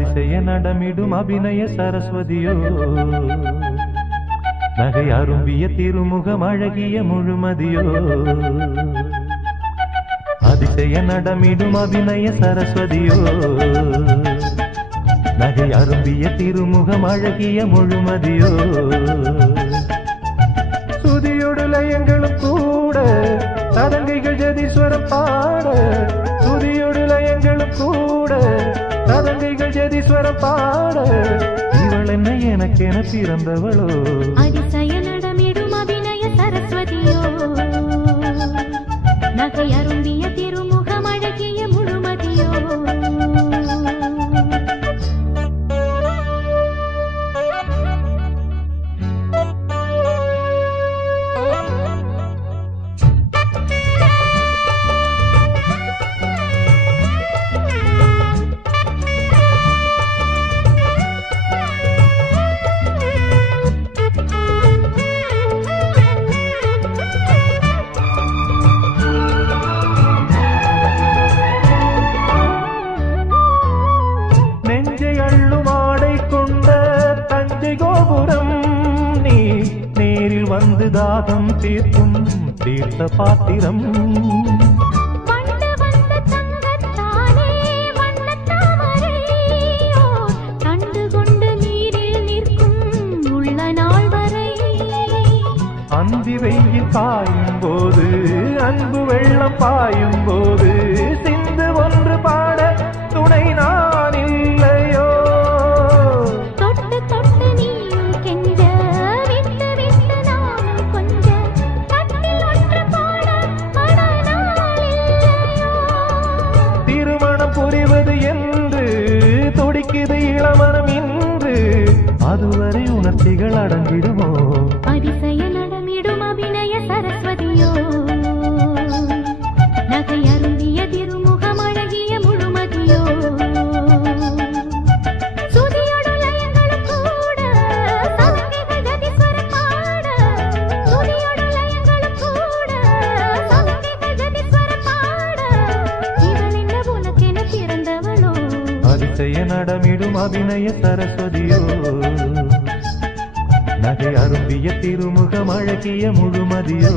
அதிசய நடமிடும் அபிநய சரஸ்வதியோ. நகை அரும்பிய திருமுகம் அழகிய முழுமதியோ. அதிசய நடமிடும் அபிநய சரஸ்வதியோ. நகை அரும்பிய திருமுகம் அழகிய முழுமதியோ. சுதியோடு லயங்களும் கூட சதங்கைகள் ஜெதீஸ்வரம் பாட சுதியோடு லயங்களும் கூட. சதங்கைகள் ஜெதீஸ்வரம் பாட இவள் என்ன எனக்கென பிறந்தவளோ? அதிசய நட வந்து தாகம் தீர்க்கும் தீர்த்த பாத்திரம். அந்தி வெயில் பாயும் போது அன்பு வெள்ளம் பாயும் போது சிந்து ஒன்று பாட துணை நான் அதுவரை உணர்ச்சிகள் அடங்கிடுமோ? அதிசய நடமிடும் அபிநய சரஸ்வதியோ? நகை அருந்திய திருமோ அதிசய நடமிடும் அபிநய சரஸ்வதியோ? நகை அரும்பிய திருமுகம் அழகிய முழுமதியோ?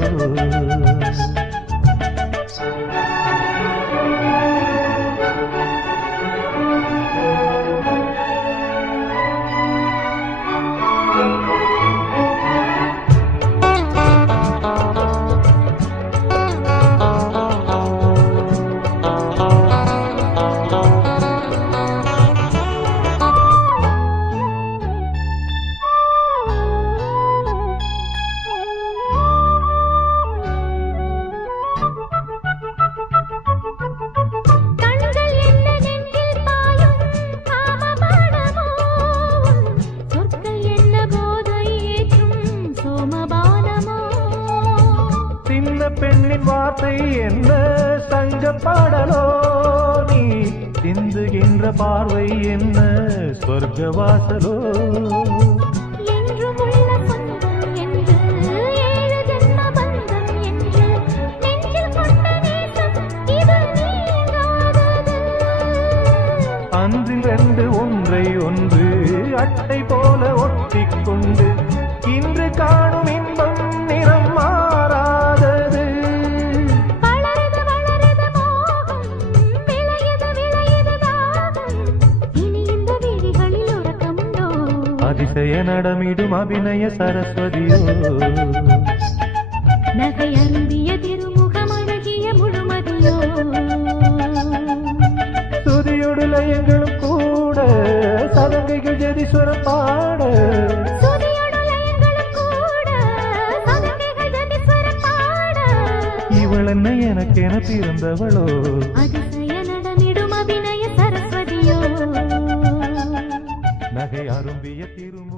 பெண்ணின் வார்த்தை என்ன? சங்க பாடலோ நீ? சிந்துகின்ற பார்வை என்ன? சொர்க்க வாசலோ அதிசய நடமிடும் அபிநய சரஸ்வதியோ. நகை அரும்பிய திருமுகம் அழகிய முழுமதியோ. துதியோடு லயங்களும் கூட சதங்கைகள் ஜதீஸ்வரம் பாட. இவள் என்ன எனக்கென பிறந்தவளோ. அதிசய நகை அரும்பிய திருமு